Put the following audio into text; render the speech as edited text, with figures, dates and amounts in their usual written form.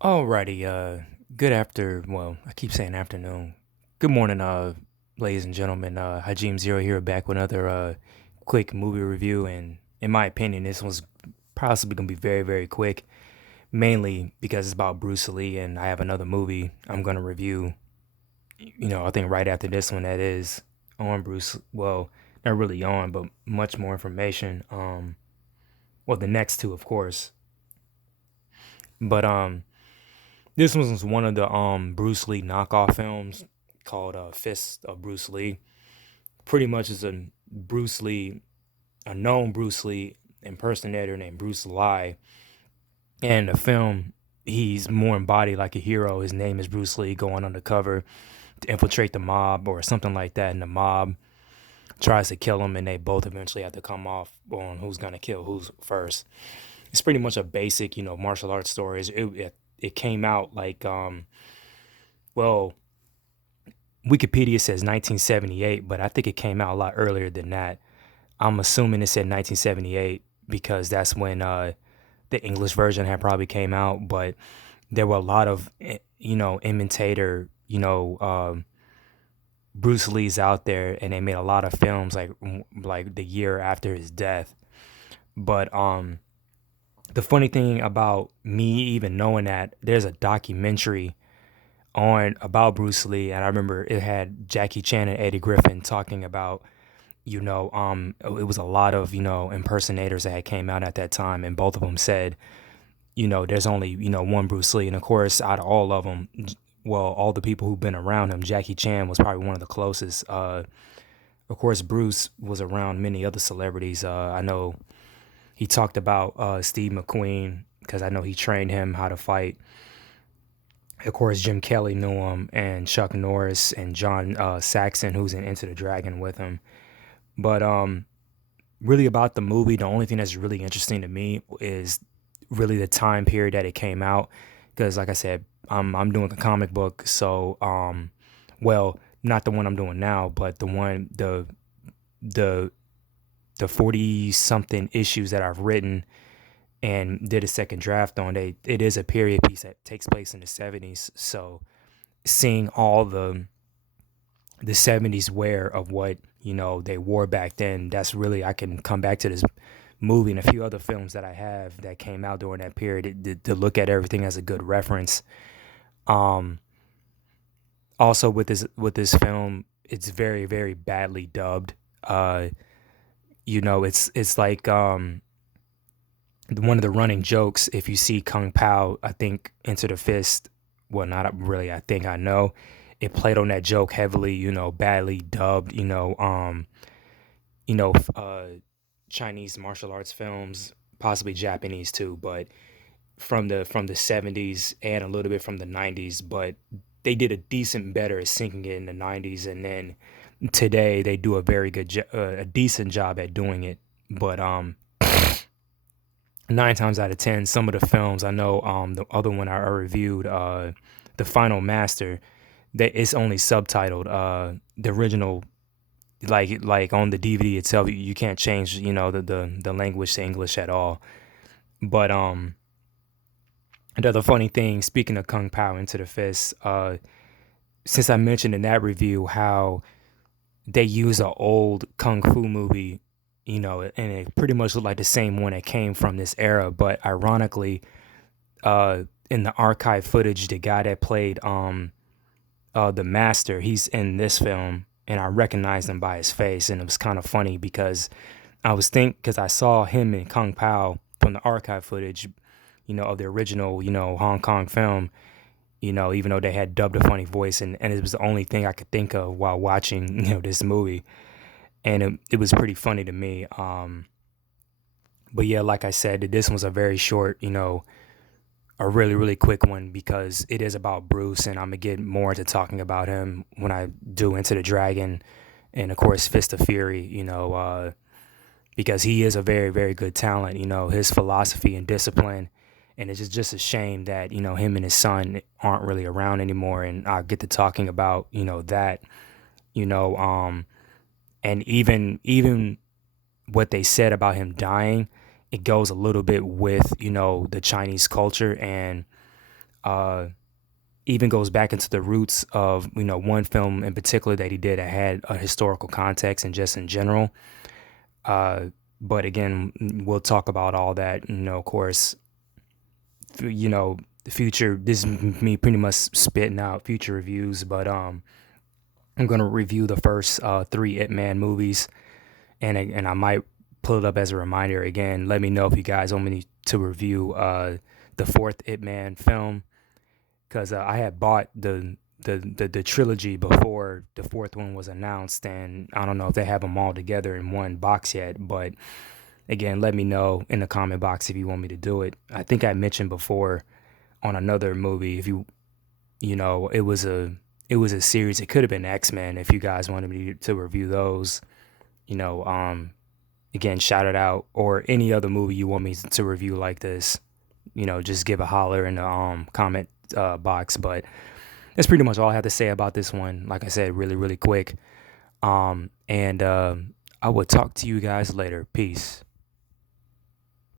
Alrighty, good well, I keep saying afternoon. Good morning, ladies and gentlemen. Hajim Zero here back with another quick movie review, and in my opinion, this one's possibly gonna be very, very quick, mainly because it's about Bruce Lee, and I have another movie I'm gonna review. I think right after this one that is on Bruce. Well, not really on, but much more information. Well, the next two, of course, but this was one of the Bruce Lee knockoff films called Fist of Bruce Lee. Pretty much is a known Bruce Lee impersonator named Bruce Lie. And the film, he's more embodied like a hero. His name is Bruce Lee, going undercover to infiltrate the mob or something like that. And the mob tries to kill him, and they both eventually have to come off on who's gonna kill who's first. It's pretty much a basic, martial arts story. It came out like well, Wikipedia says 1978, but I think it came out a lot earlier than that. I'm assuming it said 1978 because that's when the English version had probably came out. But there were a lot of imitator Bruce Lee's out there, and they made a lot of films like the year after his death. But the funny thing about me even knowing that there's a documentary on about Bruce Lee, and I remember it had Jackie Chan and Eddie Griffin talking about, it was a lot of impersonators that had came out at that time, and both of them said, there's only one Bruce Lee, and of course, out of all of them, well, all the people who've been around him, Jackie Chan was probably one of the closest. Of course, Bruce was around many other celebrities. I know he talked about Steve McQueen because I know he trained him how to fight. Of course, Jim Kelly knew him, and Chuck Norris and John Saxon, who's in Into the Dragon with him. But really about the movie, the only thing that's really interesting to me is really the time period that it came out. Because, like I said, I'm doing a comic book, so well, not the one I'm doing now, but the the 40 something issues that I've written and did a second draft on. It is a period piece that takes place in the 70s, so seeing all the 70s wear of what they wore back then, that's really, I can come back to this movie and a few other films that I have that came out during that period to look at everything as a good reference. um Also with this film, it's very, very badly dubbed. It's like one of the running jokes, if you see Kung Pao, I think Enter the Fist, well, not really, I think I know, it played on that joke heavily, badly dubbed, you know, uh, Chinese martial arts films, possibly Japanese too, but from the 70s and a little bit from the 90s, but they did a decent better at syncing it in the 90s, and then today they do a very a decent job at doing it. But nine times out of ten, some of the films I know, the other one I reviewed, the Final Master, that it's only subtitled. The original, like on the DVD itself, you can't change the language to English at all. But another funny thing, speaking of Kung Pao Into the Fist, since I mentioned in that review how they use an old kung fu movie, and it pretty much looked like the same one that came from this era. But ironically, in the archive footage, the guy that played the master, he's in this film, and I recognized him by his face, and it was kind of funny because because I saw him in Kung Pao from the archive footage, of the original, Hong Kong film, even though they had dubbed a funny voice, and it was the only thing I could think of while watching, this movie. And it was pretty funny to me. But yeah, like I said, this was a very short, a really, really quick one because it is about Bruce, and I'm gonna get more into talking about him when I do Into the Dragon, and of course Fist of Fury, because he is a very, very good talent, his philosophy and discipline. And it's just a shame that, him and his son aren't really around anymore. And I'll get to talking about, that, you know, um, and even what they said about him dying, it goes a little bit with, the Chinese culture, and uh, even goes back into the roots of, one film in particular that he did that had a historical context and just in general. Uh, but again, we'll talk about all that, of course, the future. This is me pretty much spitting out future reviews, but I'm gonna review the first three Ip Man movies, and I might pull it up as a reminder again. Let me know if you guys want me to review the fourth Ip Man film, because I had bought the trilogy before the fourth one was announced, and I don't know if they have them all together in one box yet. But again, let me know in the comment box if you want me to do it. I think I mentioned before on another movie, if it was a series. It could have been X-Men if you guys wanted me to review those. You know, um, Again, shout it out, or any other movie you want me to review like this. Just give a holler in the comment box. But that's pretty much all I have to say about this one. Like I said, really, really quick. And I will talk to you guys later. Peace.